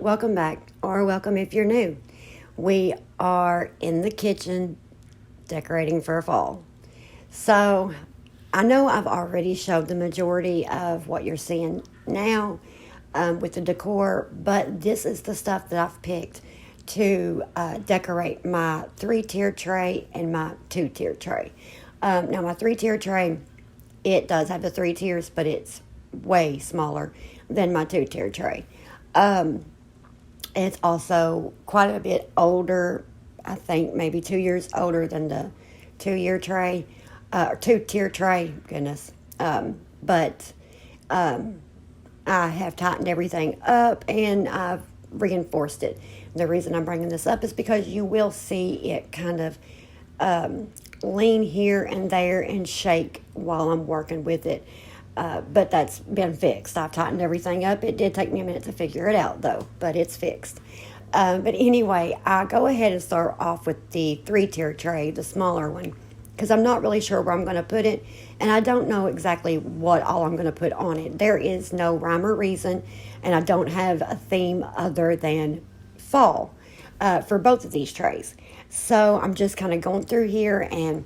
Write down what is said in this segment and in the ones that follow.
welcome back, or welcome if you're new. We are in the kitchen decorating for fall. So, I know I've already showed the majority of what you're seeing now with the decor, but this is the stuff that I've picked to decorate my 3-tier tray and my 2-tier tray. Now, my 3-tier tray, it does have the 3 tiers, but it's way smaller than my 2-tier tray. It's also quite a bit older. I think maybe 2 years older than the 2-year tray, or 2-tier tray. Goodness. But I have tightened everything up and I've reinforced it. The reason I'm bringing this up is because you will see it kind of lean here and there and shake while I'm working with it. But that's been fixed. I've tightened everything up. It did take me a minute to figure it out, though, but it's fixed. But anyway, I go ahead and start off with the 3-tier tray, the smaller one, because I'm not really sure where I'm going to put it, and I don't know exactly what all I'm going to put on it. There is no rhyme or reason, and I don't have a theme other than fall for both of these trays. So I'm just kind of going through here and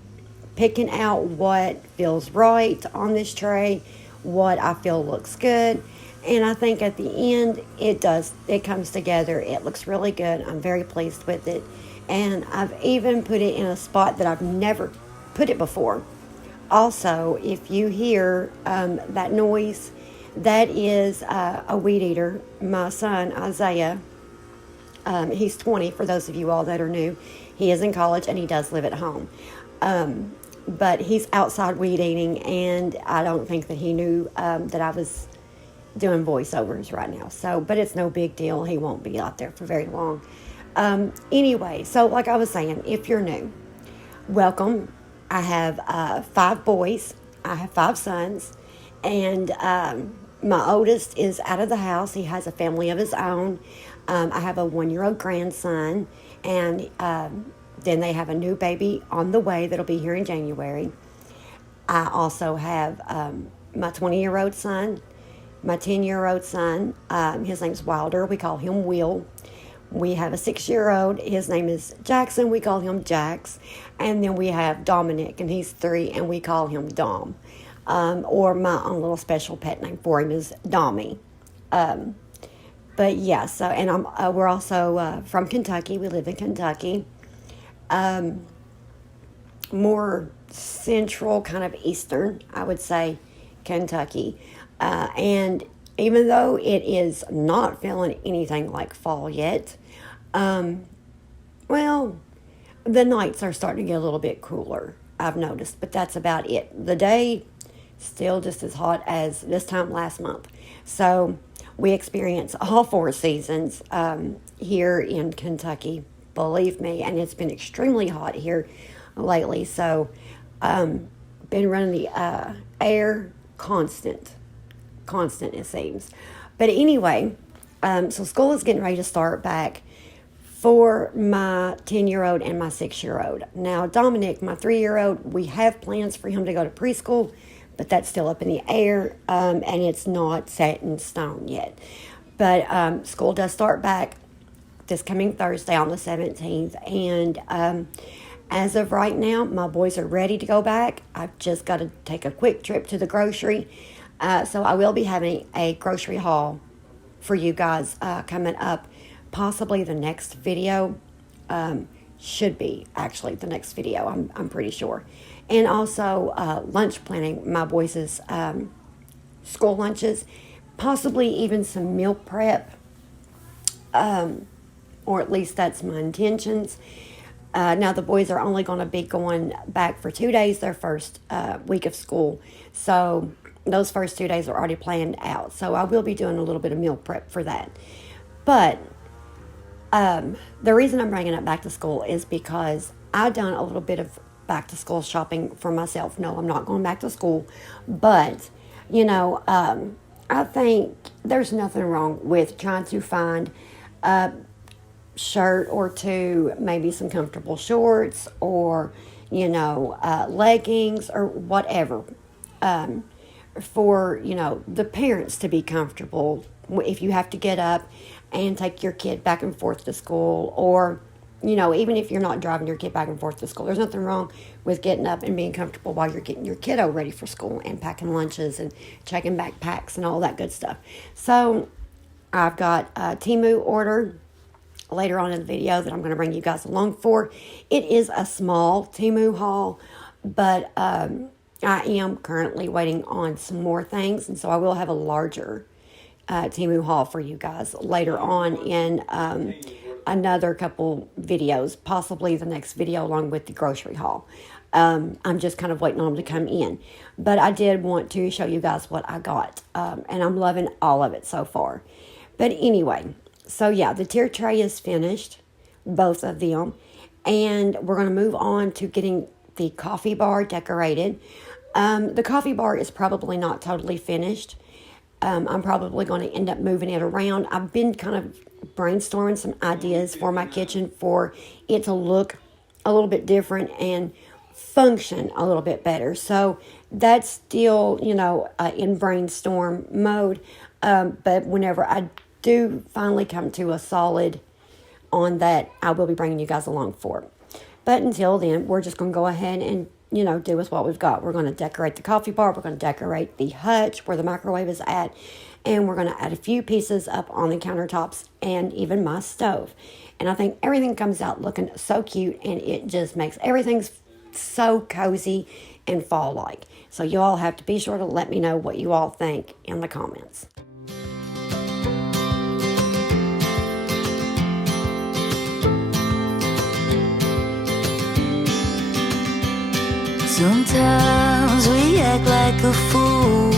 picking out what feels right on this tray, what I feel looks good, and I think at the end it comes together. It looks really good. I'm very pleased with it, and I've even put it in a spot that I've never put it before. Also, if you hear that noise, that is a weed eater. My son Isaiah, he's 20 for those of you all that are new. He is in college and he does live at home. But he's outside weed eating, and I don't think that he knew that I was doing voiceovers right now. So, but it's no big deal. He won't be out there for very long. Anyway, so like I was saying, if you're new, welcome. I have 5 boys. I have 5 sons, and my oldest is out of the house. He has a family of his own. I have a 1-year-old grandson, and then they have a new baby on the way that'll be here in January. I also have my 20-year-old son, my 10-year-old son. His name's Wilder. We call him Will. We have a 6-year-old. His name is Jackson. We call him Jax. And then we have Dominic, and he's 3, and we call him Dom. Or my own little special pet name for him is Dommy. But yeah, so, and we're also from Kentucky. We live in Kentucky. More central, kind of eastern, I would say, Kentucky. And even though it is not feeling anything like fall yet, well, the nights are starting to get a little bit cooler, I've noticed, but that's about it. The day, still just as hot as this time last month. So we experience all 4 seasons here in Kentucky, believe me, and it's been extremely hot here lately. So been running the air constant it seems. But anyway, so school is getting ready to start back for my 10-year-old and my 6-year-old. Now, Dominic, my 3-year-old, we have plans for him to go to preschool, but that's still up in the air, and it's not set in stone yet. But school does start back this coming Thursday on the 17th, and as of right now, my boys are ready to go back. I've just got to take a quick trip to the grocery, so I will be having a grocery haul for you guys coming up. Possibly the next video, should be actually the next video, I'm pretty sure. And also lunch planning, my boys' school lunches, possibly even some meal prep, or at least that's my intentions. Now the boys are only going to be going back for 2 days, their first week of school. So those first 2 days are already planned out. So I will be doing a little bit of meal prep for that. But the reason I'm bringing it back to school is because I've done a little bit of back to school shopping for myself. No, I'm not going back to school, but I think there's nothing wrong with trying to find a shirt or 2, maybe some comfortable shorts, or leggings or whatever, for the parents to be comfortable if you have to get up and take your kid back and forth to school, or even if you're not driving your kid back and forth to school, there's nothing wrong with getting up and being comfortable while you're getting your kiddo ready for school and packing lunches and checking backpacks and all that good stuff. So I've got a Temu order later on in the video that I'm going to bring you guys along for. It is a small Temu haul, but I am currently waiting on some more things, and so I will have a larger Temu haul for you guys later on in another couple videos, possibly the next video along with the grocery haul. I'm just kind of waiting on them to come in, but I did want to show you guys what I got, and I'm loving all of it so far. But anyway, so yeah, the tier tray is finished, both of them, and we're going to move on to getting the coffee bar decorated. The coffee bar is probably not totally finished. I'm probably going to end up moving it around. I've been kind of brainstorming some ideas for my kitchen for it to look a little bit different and function a little bit better. So that's still, in brainstorm mode. But whenever I do finally come to a solid on that, I will be bringing you guys along for it. But until then, we're just going to go ahead and do with what we've got. We're going to decorate the coffee bar. We're going to decorate the hutch where the microwave is at. And we're going to add a few pieces up on the countertops and even my stove. And I think everything comes out looking so cute, and it just makes everything so cozy and fall-like. So you all have to be sure to let me know what you all think in the comments. Sometimes we act like a fool,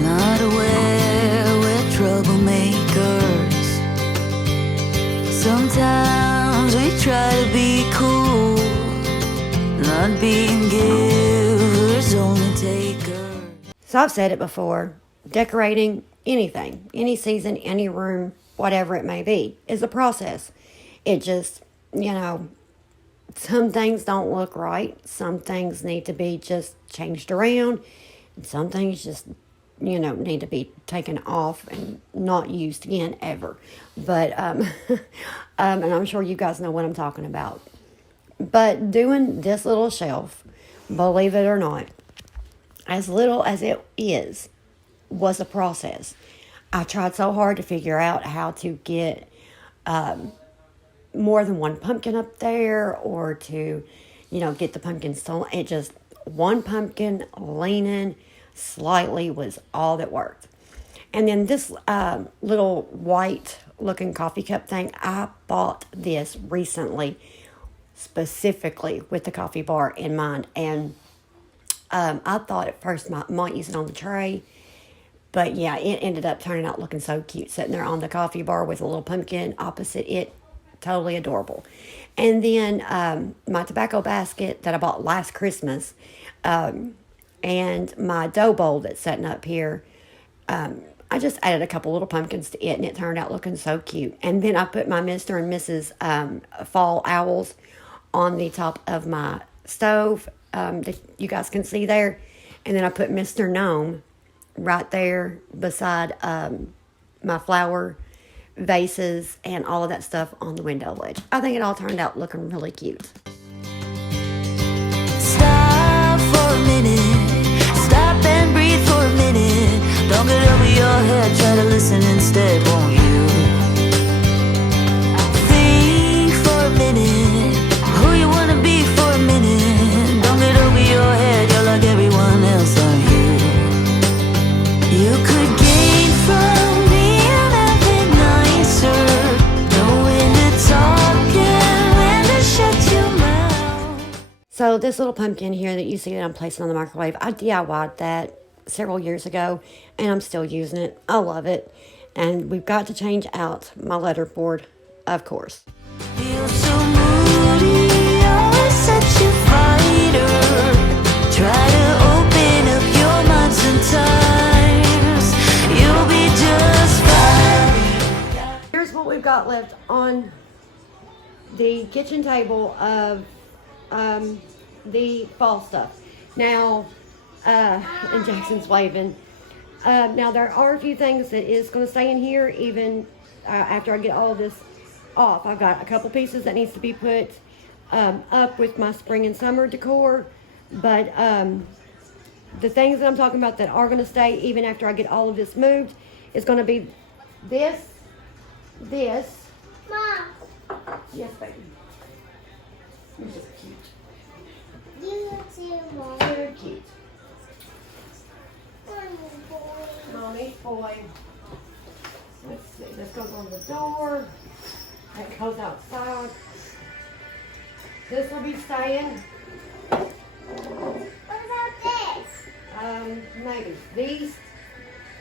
not aware we're troublemakers. Sometimes we try to be cool, not being givers, only takers. So I've said it before, decorating anything, any season, any room, whatever it may be, is a process. It just, some things don't look right. Some things need to be just changed around. And some things just, need to be taken off and not used again ever. But, and I'm sure you guys know what I'm talking about. But doing this little shelf, believe it or not, as little as it is, was a process. I tried so hard to figure out how to get more than one pumpkin up there, or to, get the pumpkin stolen. It just, one pumpkin leaning slightly was all that worked. And then this little white looking coffee cup thing, I bought this recently specifically with the coffee bar in mind. And I thought at first I might use it on the tray, but yeah, it ended up turning out looking so cute sitting there on the coffee bar with a little pumpkin opposite it. Totally adorable. And then my tobacco basket that I bought last Christmas, and my dough bowl that's setting up here, I just added a couple little pumpkins to it, and it turned out looking so cute. And then I put my Mr. and Mrs. Fall owls on the top of my stove that you guys can see there. And then I put Mr. Gnome right there beside my flower vases and all of that stuff on the window ledge. I think it all turned out looking really cute. Stop for a minute, stop and breathe for a minute. Don't get over your head, try to listen instead, won't you? Think for a minute, who you wanna be for a minute. Don't get over your head, you're like everyone else, aren't you? You could gain from being a bit nicer, know when to talk and when to shut your mouth. So this little pumpkin here that you see that I'm placing on the microwave, I DIY'd that several years ago, and I'm still using it. I love it. And we've got to change out my letterboard, of course. Feel so moody, you're such a fighter. Try to open up your mind sometimes, you'll be just fine. Here's what we've got left on the kitchen table of the fall stuff. Now, and Jackson's waving. Now, there are a few things that is going to stay in here even after I get all of this off. I've got a couple pieces that needs to be put up with my spring and summer decor, but the things that I'm talking about that are going to stay even after I get all of this moved is going to be this. Mom. Yes, baby. You're just cute. You too, Mom. Very cute. Mommy boy. Mommy's boy. Let's see. This goes on the door. That goes outside. This will be staying. What about this? Maybe these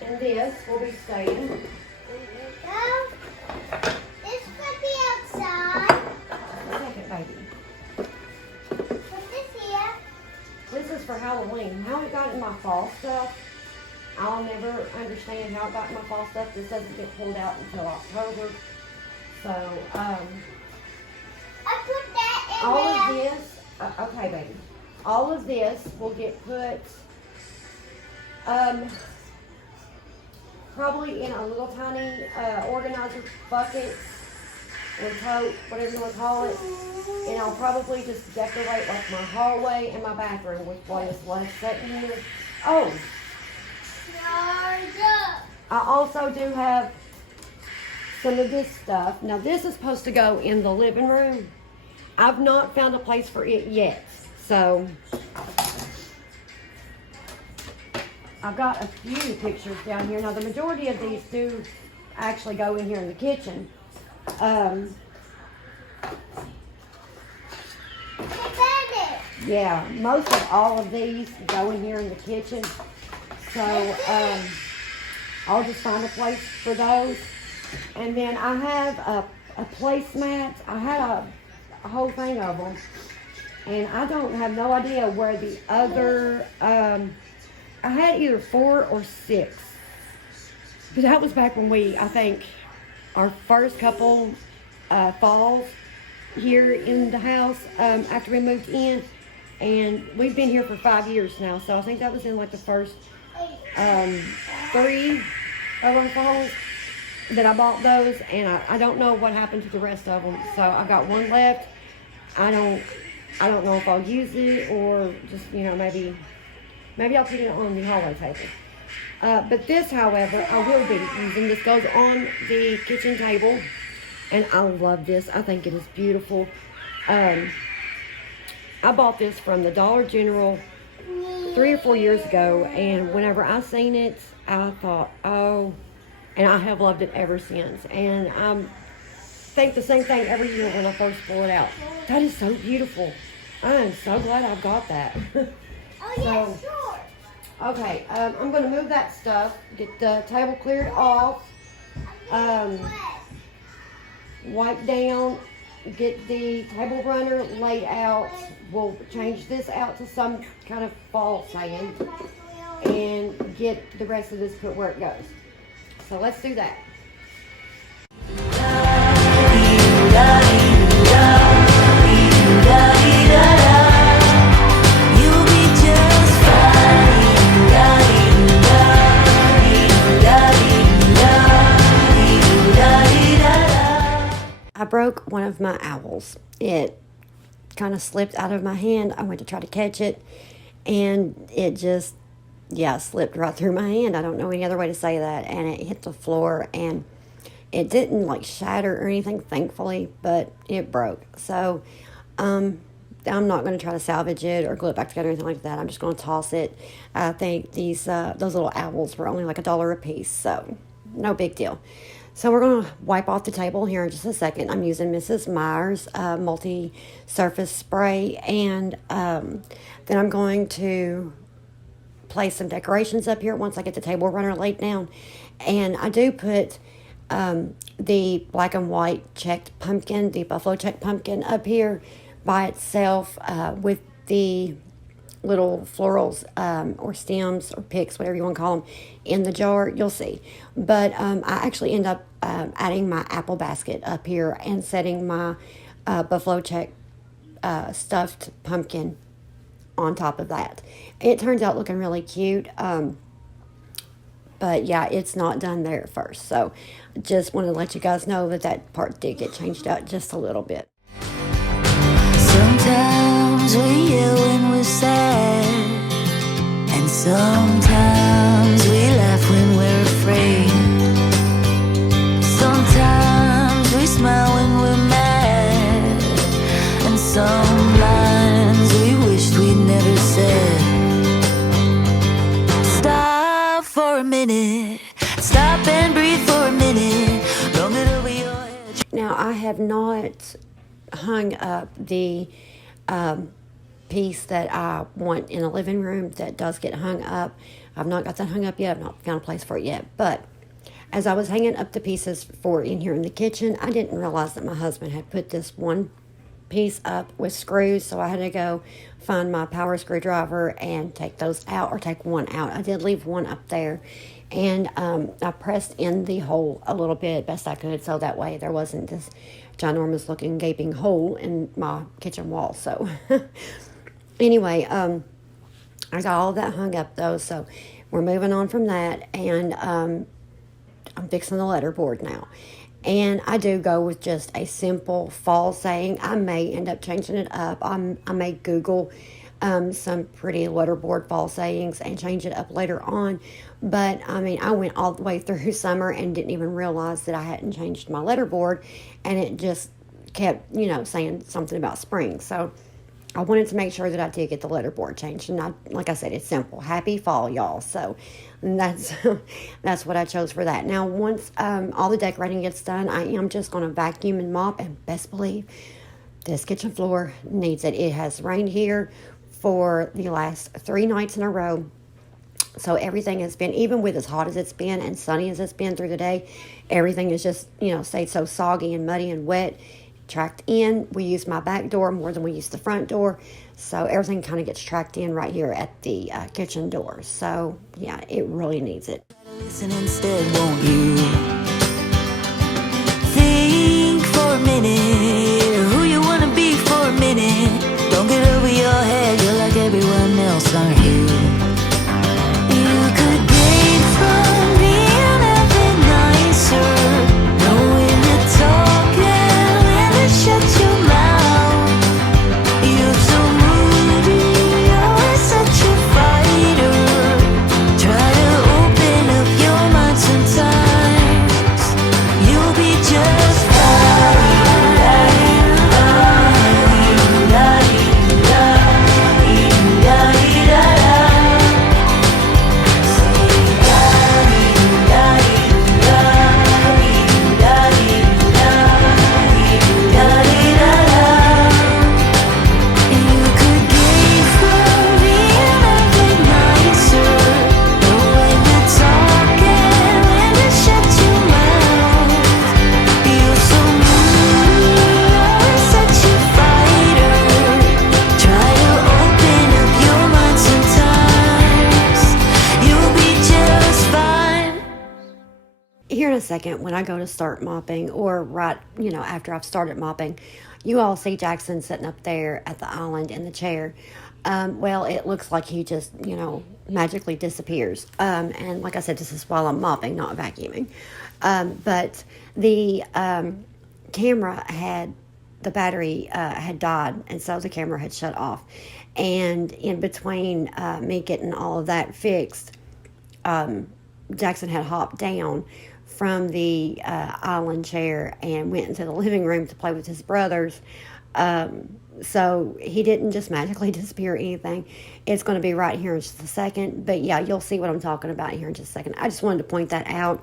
and this will be staying. No. This could be outside. Second, baby. Put this here. This is for Halloween. How it got in my fall stuff, I'll never understand how it got in my fall stuff. This doesn't get pulled out until October. So, I put that in all there. of this, okay, baby. All of this will get put, probably in a little tiny organizer bucket or tote, whatever you want to call it. And I'll probably just decorate like my hallway and my bathroom with what is left sitting here. Oh, I also do have some of this stuff. Now this is supposed to go in the living room. I've not found a place for it yet. So I've got a few pictures down here. Now the majority of these do actually go in here in the kitchen. Yeah, most of all of these go in here in the kitchen. So I'll just find a place for those. And then I have a placemat. I had a whole thing of them. And I don't have no idea where the other, I had either 4 or 6. But that was back when I think, our first couple falls here in the house after we moved in. And we've been here for 5 years now. So I think that was in like the first 3 of our falls that I bought those. And I don't know what happened to the rest of them. So I got one left. I don't know if I'll use it or just, maybe I'll put it on the hallway table. But this, however, I will be using. This goes on the kitchen table. And I love this. I think it is beautiful. I bought this from the Dollar General 3 or 4 years ago. And whenever I seen it, I thought, oh, and I have loved it ever since. And I think the same thing every year when I first pull it out. That is so beautiful. I am so glad I've got that. Oh, yeah, sure. Okay, I'm going to move that stuff, get the table cleared off, wipe down, get the table runner laid out. We'll change this out to some kind of fall sand and get the rest of this put where it goes. So let's do that. I broke one of my owls. It kind of slipped out of my hand. I went to try to catch it, and it just, slipped right through my hand. I don't know any other way to say that. And it hit the floor, and it didn't like shatter or anything, thankfully, but it broke. So I'm not going to try to salvage it or glue it back together or anything like that. I'm just going to toss it. I think those little owls were only like $1 a piece, so no big deal. So we're going to wipe off the table here in just a second. I'm using Mrs. Meyer's multi-surface spray, and then I'm going to place some decorations up here once I get the table runner laid down. And I do put the black and white checked pumpkin, the buffalo checked pumpkin up here by itself with the little florals or stems or picks, whatever you want to call them, in the jar. You'll see. But I actually end up adding my apple basket up here and setting my buffalo check stuffed pumpkin on top of that. It turns out looking really cute. But yeah, it's not done there at first. So just wanted to let you guys know that that part did get changed out just a little bit. Sometimes we yell when we're sad, and sometimes we laugh when we're afraid. Sometimes we smile when we're mad, and some lines we wished we'd never said. Stop for a minute, stop and breathe for a minute. Roll it over your head. Now, I have not hung up the piece that I want in a living room that does get hung up. I've not got that hung up yet. I've not found a place for it yet. But as I was hanging up the pieces for in here in the kitchen, I didn't realize that my husband had put this one piece up with screws, so I had to go find my power screwdriver and take those out, or take one out. I did leave one up there, and I pressed in the hole a little bit best I could, so that way there wasn't this ginormous looking gaping hole in my kitchen wall. So anyway, I got all that hung up though, so we're moving on from that, and I'm fixing the letterboard now. And I do go with just a simple fall saying. I may end up changing it up. I may Google some pretty letterboard fall sayings and change it up later on. But I mean, I went all the way through summer and didn't even realize that I hadn't changed my letterboard, and it just kept, saying something about spring. So I wanted to make sure that I did get the letterboard changed. And like I said, it's simple. Happy fall, y'all. So that's what I chose for that. Now, once all the decorating gets done, I am just going to vacuum and mop. And best believe this kitchen floor needs it. It has rained here for the last 3 nights in a row. So everything has been, even with as hot as it's been and sunny as it's been through the day, everything is just, stayed so soggy and muddy and wet. Tracked in. We use my back door more than we use the front door. So everything kind of gets tracked in right here at the kitchen door. So yeah, it really needs it. Listen instead, won't you? Think for a minute who you want to be for a minute. Don't get over your head, you're like everyone else, aren't you? You could gain from being a bit nicer, knowing you're talking when to shut your mouth. You're so moody, always such a fighter. Try to open up your mind sometimes. You'll be just fine. Here in a second, when I go to start mopping, or right, after I've started mopping, you all see Jackson sitting up there at the island in the chair. Well, it looks like he just, magically disappears. And like I said, this is while I'm mopping, not vacuuming. But the camera the battery had died, and so the camera had shut off. And in between me getting all of that fixed, Jackson had hopped down from the island chair and went into the living room to play with his brothers. So he didn't just magically disappear or anything. It's going to be right here in just a second. But yeah, you'll see what I'm talking about here in just a second. I just wanted to point that out,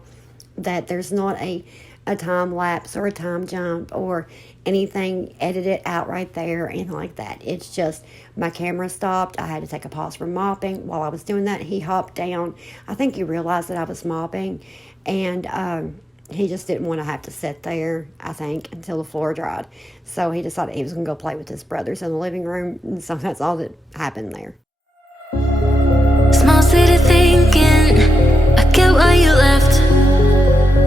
that there's not a time lapse or a time jump or anything edited out right there or anything like that. It's just my camera stopped. I had to take a pause from mopping. While I was doing that, he hopped down. I think he realized that I was mopping, and he just didn't want to have to sit there, I think, until the floor dried. So he decided he was going to go play with his brothers in the living room, and so that's all that happened there. Small city thinking, I get why you left.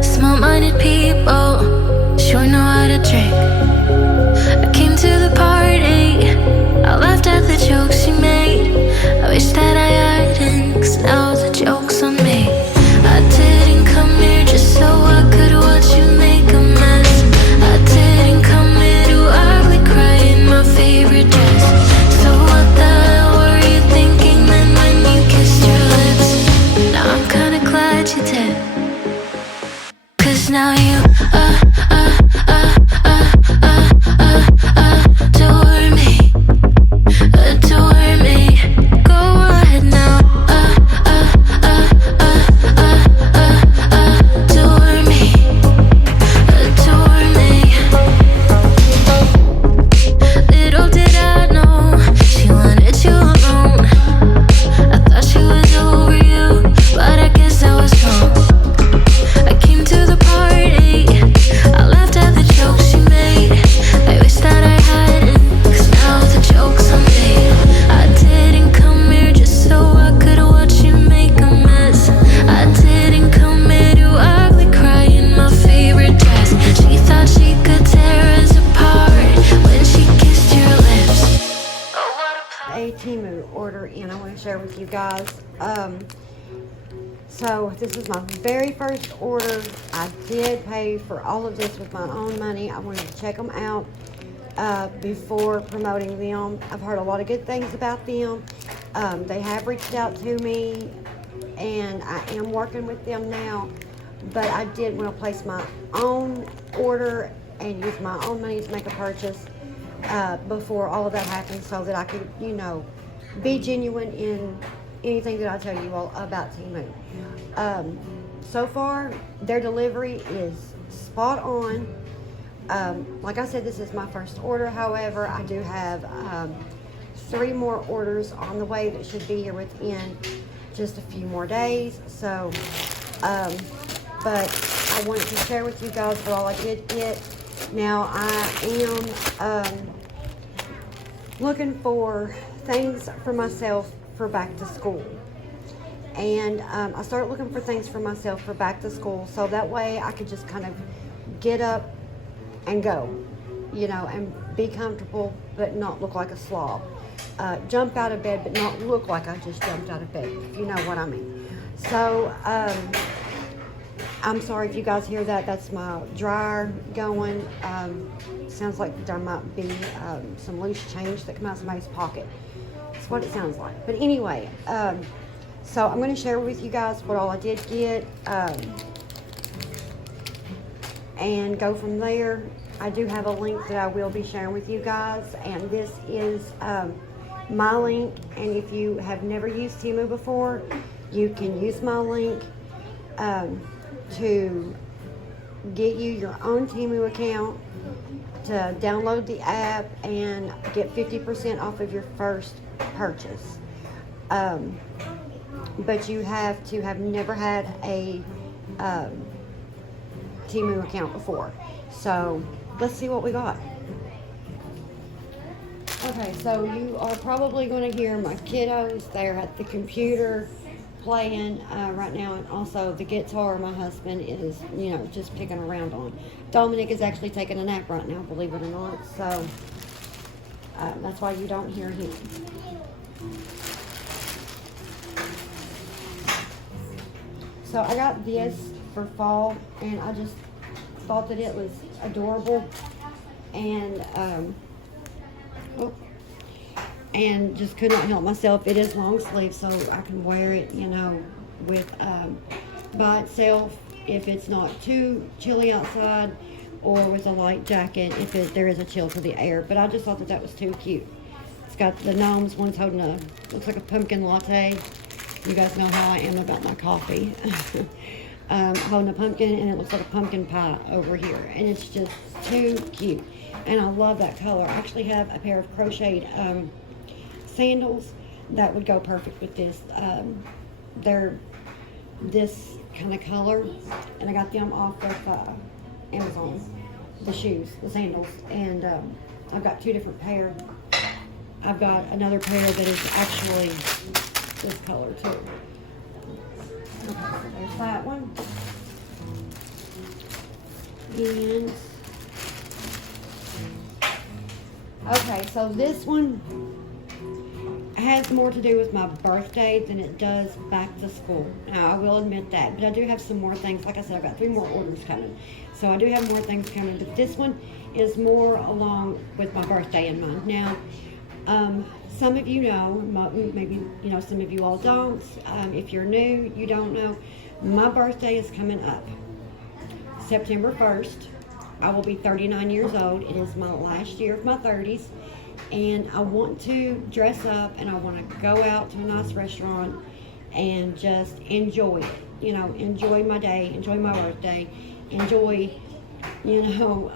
Small-minded people sure know how to drink. I came to the party, I laughed at the jokes she made. I wish that I hadn't, 'cause now the joke's on me. I now you adore me, adore me. Go ahead now, adore me, adore me. Little did I know she wanted you alone. I thought she was over you, but I guess I was wrong. I came to the party, I laughed at the jokes she made. I wish that I hadn't, 'cause now the joke's on me. I didn't come here just so I could watch you make a mess. I didn't come here to ugly cry in my favorite dress. She thought she could tear us apart when she kissed your lips. Oh, what a A Temu order in I want to share with you guys. So this is my very first order. I did pay for all of this with my own money. I wanted to check them out before promoting them. I've heard a lot of good things about them. They have reached out to me, and I am working with them now. But I did want to place my own order and use my own money to make a purchase before all of that happened, so that I could, you know, be genuine in anything that I tell you all about Temu. So far, their delivery is spot on. Like I said, this is my first order. However, I do have 3 more orders on the way that should be here within just a few more days. So, but I wanted to share with you guys what all I did get. Now, I am looking for things for myself for back to school. And I started looking for things for myself for back to school, so that way I could just kind of get up and go, you know, and be comfortable but not look like a slob. Jump out of bed but not look like I just jumped out of bed, if you know what I mean. So I'm sorry if you guys hear that. That's my dryer going. Sounds like there might be some loose change that come out of somebody's pocket. That's what it sounds like. But anyway, so I'm going to share with you guys what all I did get, and go from there. I do have a link that I will be sharing with you guys, and this is my link. And if you have never used Temu before, you can use my link to get you your own Temu account, to download the app and get 50% off of your first purchase. But you have to have never had a Temu account before. So let's see what we got. Okay, so you are probably going to hear my kiddos. They're at the computer playing right now, and also the guitar my husband is, you know, just picking around on. Dominic is actually taking a nap right now, believe it or not. So that's why you don't hear him. So I got this for fall, and I just thought that it was adorable, and and just could not help myself. It is long sleeve, so I can wear it, you know, with by itself if it's not too chilly outside, or with a light jacket if there is a chill to the air. But I just thought that that was too cute. It's got the gnomes. One's holding a, looks like a pumpkin latte. You guys know how I am about my coffee. Holding a pumpkin, and it looks like a pumpkin pie over here, and it's just too cute. And I love that color. I actually have a pair of crocheted sandals that would go perfect with this. They're this kind of color, and I got them off of Amazon. The shoes, the sandals, and I've got 2 different pairs. I've got another pair that is actually this color too. Okay, so there's that one. And okay, so this one has more to do with my birthday than it does back to school. Now, I will admit that, but I do have some more things. Like I said, I've got 3 more orders coming, so I do have more things coming. But this one is more along with my birthday in mind. Now, some of you know, maybe you know, some of you all don't. If you're new, you don't know. My birthday is coming up, September 1st, I will be 39 years old. It is my last year of my 30s, and I want to dress up and I want to go out to a nice restaurant and just enjoy it. You know, enjoy my day, enjoy my birthday, enjoy, you know,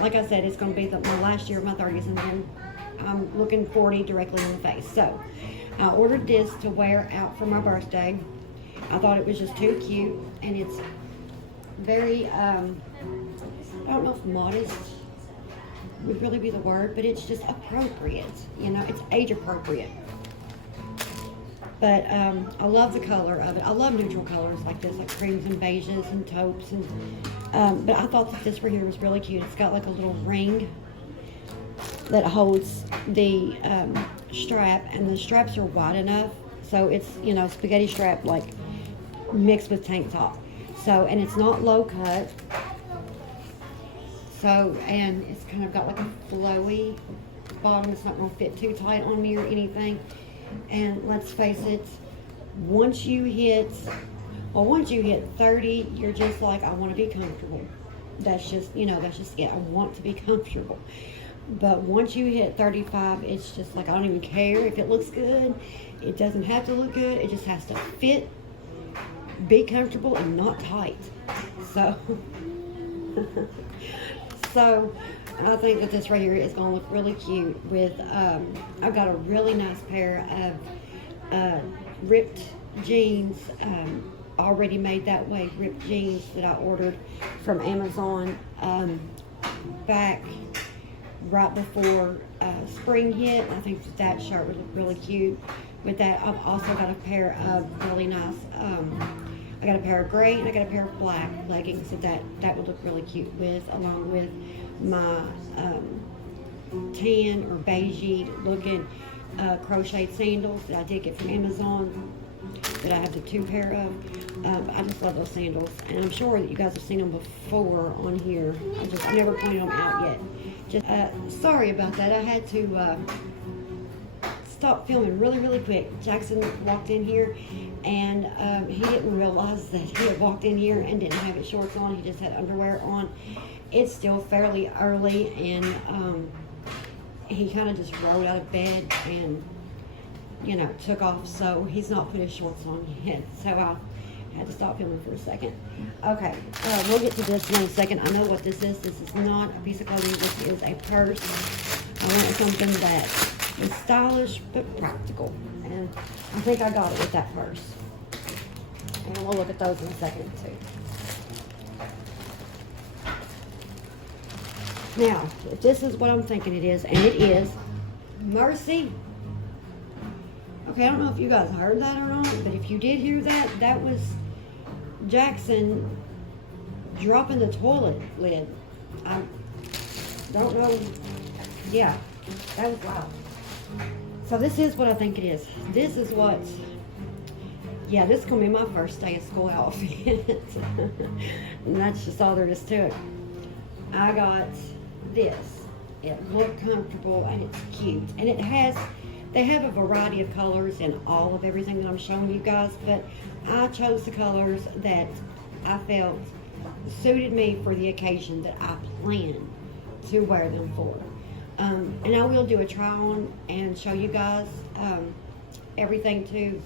like I said, it's going to be my last year of my 30s, and then I'm looking 40 directly in the face. So I ordered this to wear out for my birthday. I thought it was just too cute, and it's very, I don't know if modest would really be the word, but it's just appropriate. You know, it's age appropriate. But I love the color of it. I love neutral colors like this, like creams and beiges and taupes. And but I thought that this right here was really cute. It's got like a little ring that holds the strap, and the straps are wide enough, so it's, you know, spaghetti strap like mixed with tank top. So, and it's not low cut. So, and it's kind of got like a flowy bottom. It's not going to fit too tight on me or anything. And let's face it, once you hit 30, you're just like, I want to be comfortable. That's just, you know, that's just it. I want to be comfortable. But once you hit 35, it's just like, I don't even care if it looks good. It doesn't have to look good. It just has to fit, be comfortable, and not tight. So, so I think that this right here is going to look really cute with, I've got a really nice pair of ripped jeans, already made that way, ripped jeans that I ordered from Amazon back right before spring hit. I think that shirt would look really cute with that. I've also got a pair of really nice, I got a pair of gray and I got a pair of black leggings that would look really cute with, along with my tan or beigey looking crocheted sandals that I did get from Amazon, that I have the 2 pair of. I just love those sandals, and I'm sure that you guys have seen them before on here. I never pointed them out yet. Just sorry about that. I had to stop filming really quick. Jackson walked in here, and he didn't realize that he had walked in here and didn't have his shorts on. He just had underwear on. It's still fairly early, and he kind of just rolled out of bed and, you know, took off. So he's not put his shorts on yet. So I had to stop filming for a second. Okay, we'll get to this in a second. I know what this is. This is not a piece of clothing. This is a purse. I want something that is stylish but practical, and I think I got it with that purse. And we'll look at those in a second too. Now, if this is what I'm thinking it is, and it is, mercy. Okay, I don't know if you guys heard that or not, but if you did hear that, that was Jackson dropping the toilet lid. I don't know. Yeah, that was loud. So this is what I think it is. This is what, yeah, this is going to be my first day of school outfit. And that's just all there is to it. I got this. It looked comfortable and it's cute. And it has, they have a variety of colors in all of everything that I'm showing you guys, but I chose the colors that I felt suited me for the occasion that I plan to wear them for. And I will do a try on and show you guys everything too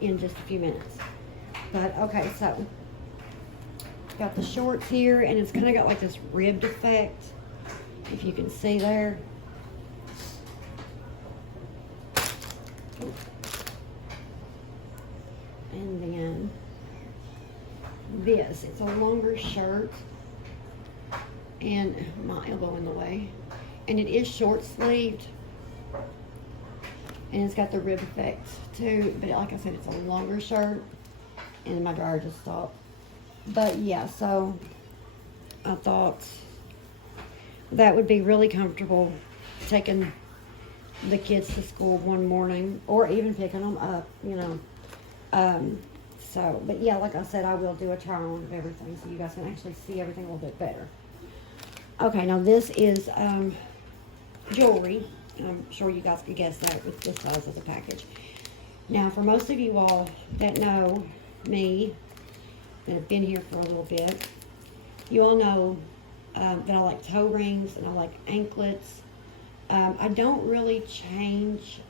in just a few minutes. But okay, so got the shorts here, and it's kind of got like this ribbed effect, if you can see there. And then this, it's a longer shirt, and my elbow in the way, and it is short sleeved, and it's got the rib effect too, but like I said, it's a longer shirt, and my dryer just stopped. But yeah, so I thought that would be really comfortable taking the kids to school one morning, or even picking them up, you know. So, but yeah, like I said, I will do a try on of everything so you guys can actually see everything a little bit better. Okay, now this is jewelry. I'm sure you guys could guess that with this size of the package. Now, for most of you all that know me, that have been here for a little bit. You all know that I like toe rings and I like anklets. I don't really change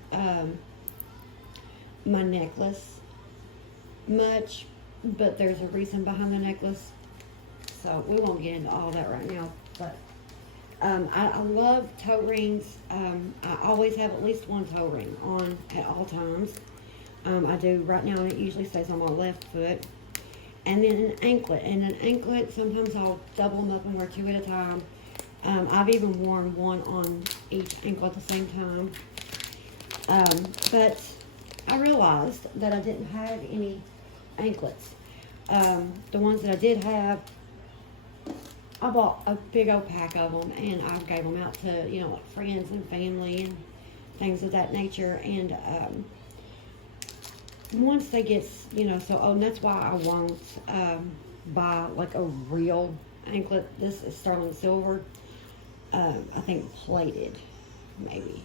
my necklace much, but there's a reason behind the necklace. So we won't get into all that right now. But I love toe rings. I always have at least one toe ring on at all times. I do right now, and it usually stays on my left foot. And then an anklet. And an anklet, sometimes I'll double them up and wear two at a time. I've even worn one on each ankle at the same time. But I realized that I didn't have any anklets. The ones that I did have, I bought a big old pack of them, and I gave them out to, you know, like friends and family and things of that nature. And once they get, you know, so, and that's why I won't buy like a real anklet. This is sterling silver. I think plated, maybe.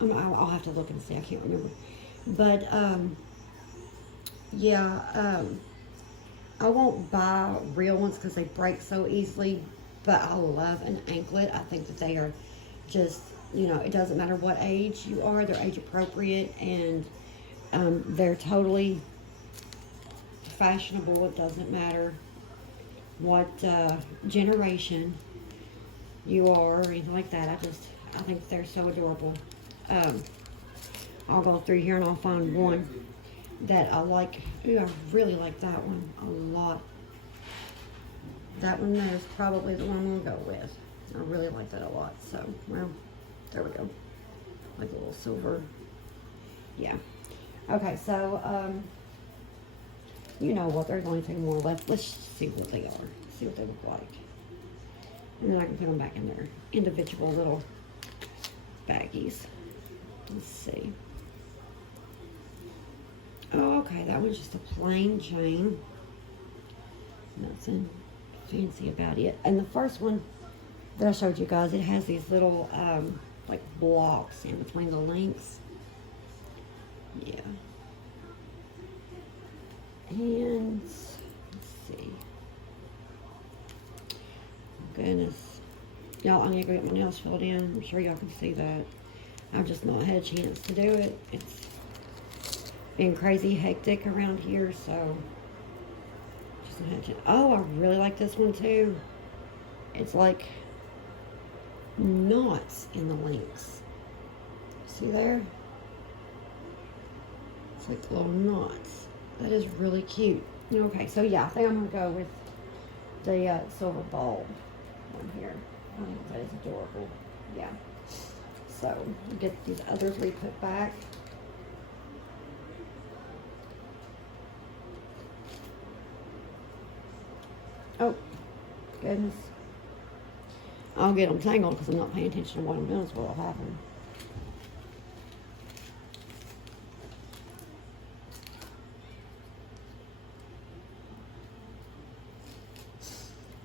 I'll have to look and see. I can't remember. But yeah, I won't buy real ones because they break so easily. But I love an anklet. I think that they are just, you know, it doesn't matter what age you are. They're age appropriate, and they're totally fashionable. It doesn't matter what generation you are or anything like that. I think they're so adorable. I'll go through here and I'll find one that I like. Ooh, I really like that one a lot. That one there is probably the one I'm gonna go with. I really like that a lot. So, well, there we go. Like a little silver. Yeah. Okay, so you know what? There's only 2 more left. Let's see what they are. See what they look like. And then I can put them back in their individual little baggies. Let's see. Oh, okay, that one's just a plain chain. Nothing fancy about it. And the first one that I showed you guys, it has these little like blocks in between the links. Yeah. And let's see. Goodness. Y'all, I'm gonna go get my nails filled in. I'm sure y'all can see that. I've just not had a chance to do it. It's been crazy hectic around here, so just not had a chance. Oh, I really like this one too. It's like knots in the links. See there? It's like little knots. That is really cute. Okay, so yeah, I think I'm gonna go with the silver ball one here. I think that is adorable. Yeah. So we'll get these other 3 put back. Oh, goodness. I'll get them tangled because I'm not paying attention to what I'm doing is what will happen.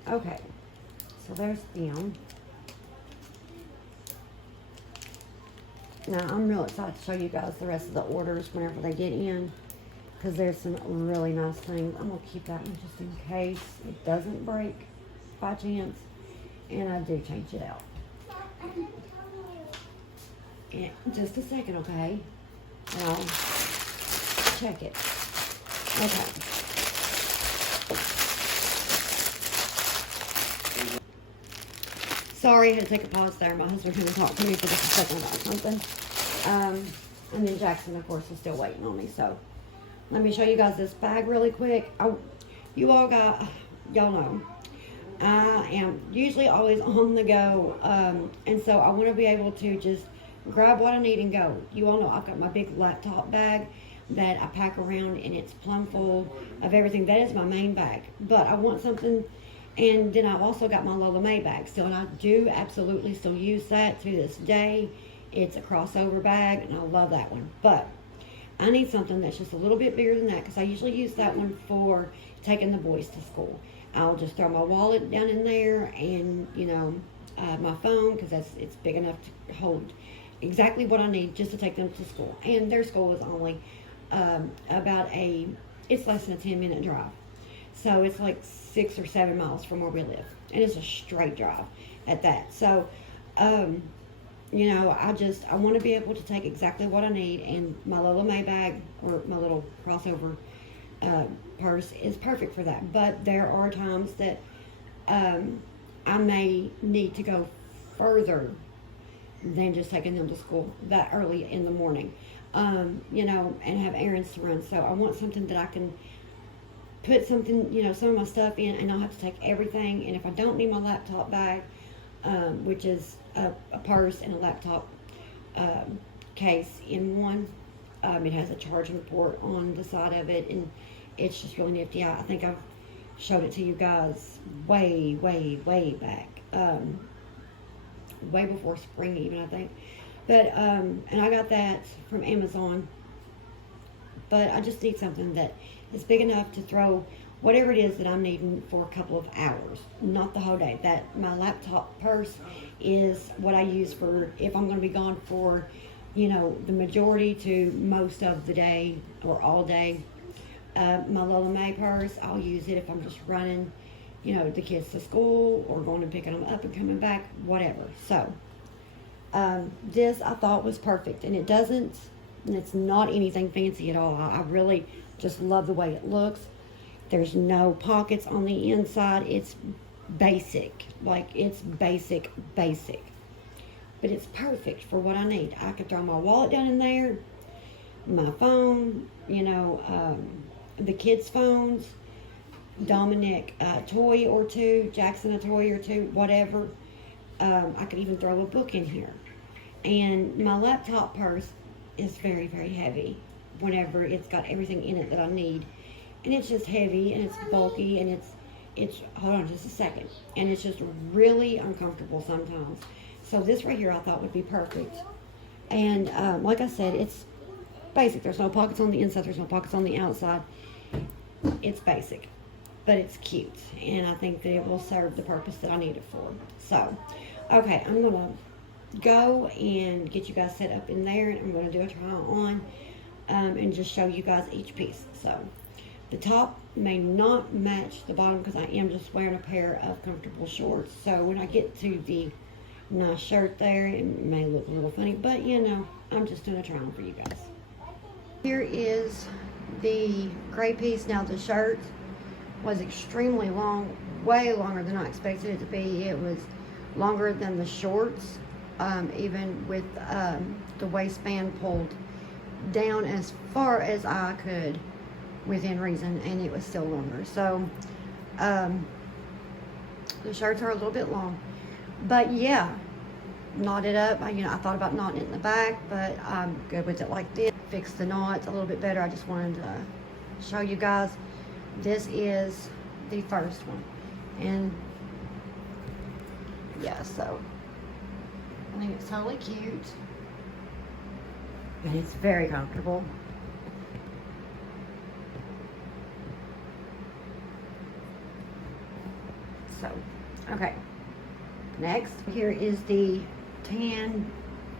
Okay, so there's them. Now, I'm real excited to show you guys the rest of the orders whenever they get in, because there's some really nice things. I'm going to keep that one just in case it doesn't break by chance, and I do change it out. And just a second, okay? And I'll check it. Okay. Sorry, I had to take a pause there. My husband came and talked to me for just a second about something. And then Jackson, of course, is still waiting on me. So let me show you guys this bag really quick. Y'all know, I am usually always on the go. And so I want to be able to just grab what I need and go. You all know I've got my big laptop bag that I pack around, and it's plumb full of everything. That is my main bag. But I want something. And then I've also got my Lola May bag still, and I do absolutely still use that to this day. It's a crossover bag, and I love that one. But I need something that's just a little bit bigger than that, because I usually use that one for taking the boys to school. I'll just throw my wallet down in there, and, you know, my phone, because it's big enough to hold exactly what I need just to take them to school. And their school is only it's less than a 10-minute drive. So it's like 6 or 7 miles from where we live, and it's a straight drive at that. So, you know, I want to be able to take exactly what I need, and my little May bag or my little crossover purse is perfect for that. But there are times that I may need to go further than just taking them to school that early in the morning, you know, and have errands to run. So I want something that I can put something, you know, some of my stuff in, and I'll have to take everything. And if I don't need my laptop bag, which is a purse and a laptop case in one, it has a charging port on the side of it, and it's just really nifty. I think I've showed it to you guys way back, way before spring even, I think. But and I got that from Amazon. But I just need something that is big enough to throw whatever it is that I'm needing for a couple of hours, not the whole day. That my laptop purse is what I use for if I'm going to be gone for, you know, the majority to most of the day or all day. My Lola May purse, I'll use it if I'm just running, you know, the kids to school or going and picking them up and coming back, whatever. So this I thought was perfect, and it's not anything fancy at all. I really just love the way it looks. There's no pockets on the inside. It's basic, like it's basic, but it's perfect for what I need. I could throw my wallet down in there, my phone, you know, the kids' phones, Dominic a toy or two, Jackson a toy or two, whatever. I could even throw a book in here. And my laptop purse is very heavy whenever it's got everything in it that I need. And it's just heavy, and it's bulky, and it's hold on just a second, and it's just really uncomfortable sometimes. So this right here I thought would be perfect. And like I said, it's basic. There's no pockets on the inside, there's no pockets on the outside. It's basic, but it's cute, and I think that it will serve the purpose that I need it for. So okay, I'm gonna go and get you guys set up in there, and I'm gonna do a try on and just show you guys each piece. So the top may not match the bottom because I am just wearing a pair of comfortable shorts. So when I get to the nice shirt there, it may look a little funny, but you know, I'm just doing a try on for you guys. Here is the gray piece. Now the shirt was extremely long, way longer than I expected it to be. It was longer than the shorts, even with the waistband pulled down as far as I could within reason, and it was still longer. So the shirts are a little bit long, but yeah, knot it up. I thought about knotting it in the back, but I'm good with it like this. Fix the knots a little bit better. I just wanted to show you guys. This is the first one, and yeah, so I think it's totally cute, and it's very comfortable. So, okay, next here is the tan,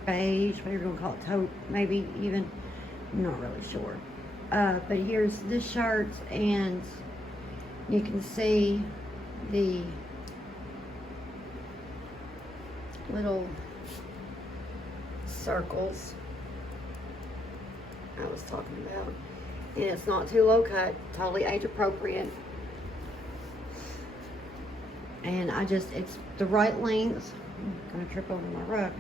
beige, whatever you want to call it, taupe, maybe even, I'm not really sure. But here's the shirt, and you can see the little circles I was talking about. And it's not too low cut, totally age appropriate. And it's the right length. I'm gonna trip over my rug.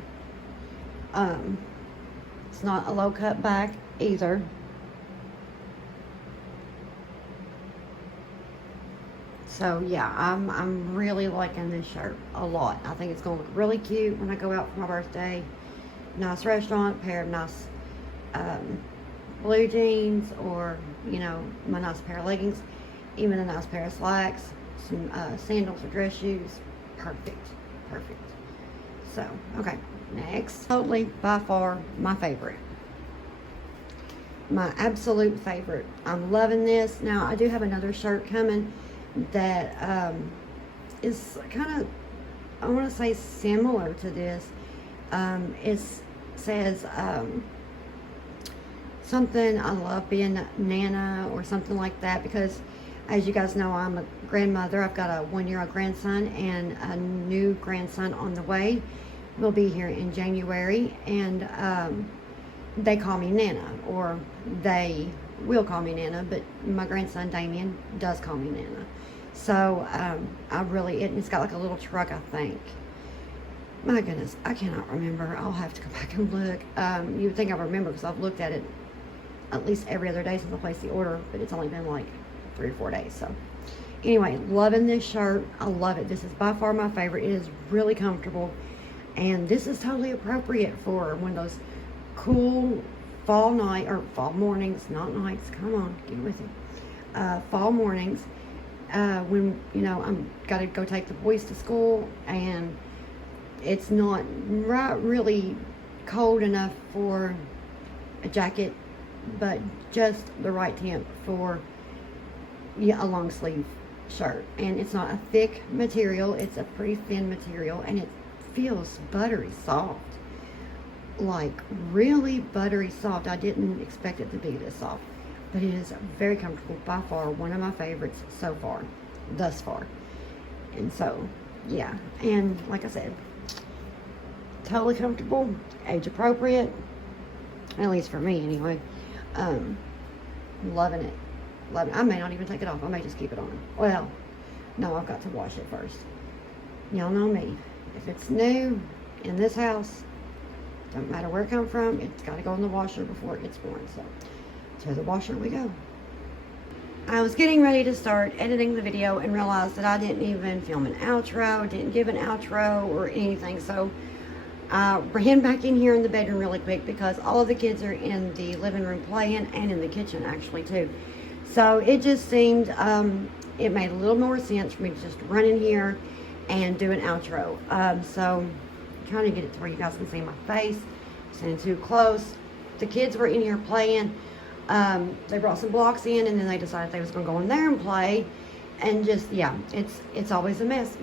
It's not a low cut back either. So yeah, I'm really liking this shirt a lot. I think it's gonna look really cute when I go out for my birthday. Nice restaurant, pair of nice blue jeans, or you know, my nice pair of leggings, even a nice pair of slacks, some sandals or dress shoes. Perfect. So okay, next, totally by far my favorite, my absolute favorite. I'm loving this. Now I do have another shirt coming that is kind of, I want to say, similar to this. It says something, I love being Nana or something like that, because As you guys know, I'm a grandmother. I've got a 1-year-old grandson and a new grandson on the way. We'll be here in January, and they call me Nana, or they will call me Nana, but my grandson Damien does call me Nana. So it's got like a little truck, I think. My goodness, I cannot remember. I'll have to go back and look. You would think I remember because I've looked at it at least every other day since I placed the order, but it's only been like 3 or 4 days. So anyway, loving this shirt. I love it. This is by far my favorite. It is really comfortable, and this is totally appropriate for one of those cool fall mornings, not nights. Come on, get with it. Fall mornings, when I'm gotta go take the boys to school, and it's not really cold enough for a jacket, but just the right temp for a long sleeve shirt. And it's not a thick material, it's a pretty thin material, and it feels buttery soft, like really buttery soft. I didn't expect it to be this soft, but it is very comfortable. By far one of my favorites so far, thus far. And so yeah, and like I said, totally comfortable, age appropriate, at least for me anyway. Loving it. I may not even take it off. I may just keep it on. Well, no, I've got to wash it first. Y'all know me. If it's new in this house, don't matter where it comes from, it's got to go in the washer before it gets worn. So to the washer we go. I was getting ready to start editing the video and realized that I didn't even film an outro, didn't give an outro or anything. So I ran back in here in the bedroom really quick because all of the kids are in the living room playing, and in the kitchen actually too. So it just seemed, it made a little more sense for me to just run in here and do an outro. So I'm trying to get it to where you guys can see my face. Standing too close. The kids were in here playing. They brought some blocks in, and then they decided they was going to go in there and play. And just, yeah, it's always a mess,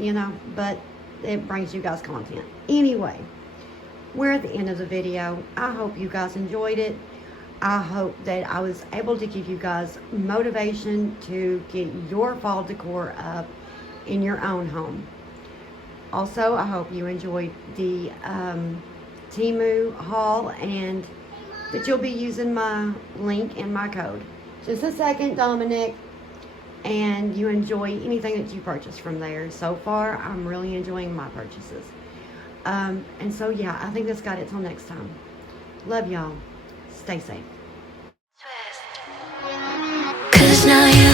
but it brings you guys content. Anyway, we're at the end of the video. I hope you guys enjoyed it. I hope that I was able to give you guys motivation to get your fall decor up in your own home. Also, I hope you enjoyed the Temu haul, and that you'll be using my link and my code. Just a second, Dominic. And you enjoy anything that you purchase from there. So far, I'm really enjoying my purchases. And so, yeah, I think that's got it till next time. Love y'all. Stay safe. 'Cause now you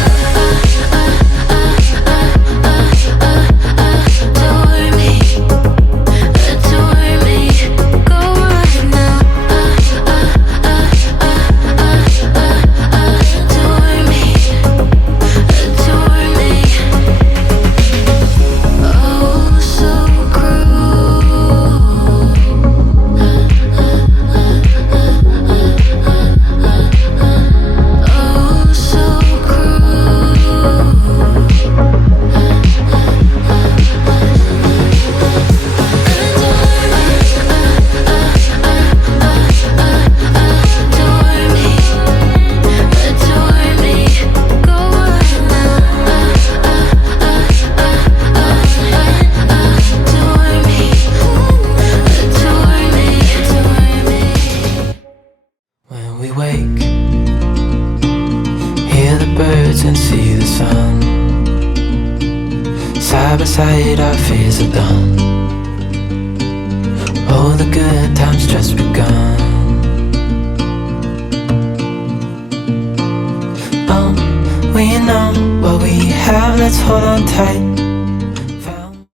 adore me, go right now, adore me, oh so cruel, oh so when we wake, hear the birds and see the sun. Side by side our fears are done. All the good times just begun. Oh, we know what we have, let's hold on tight.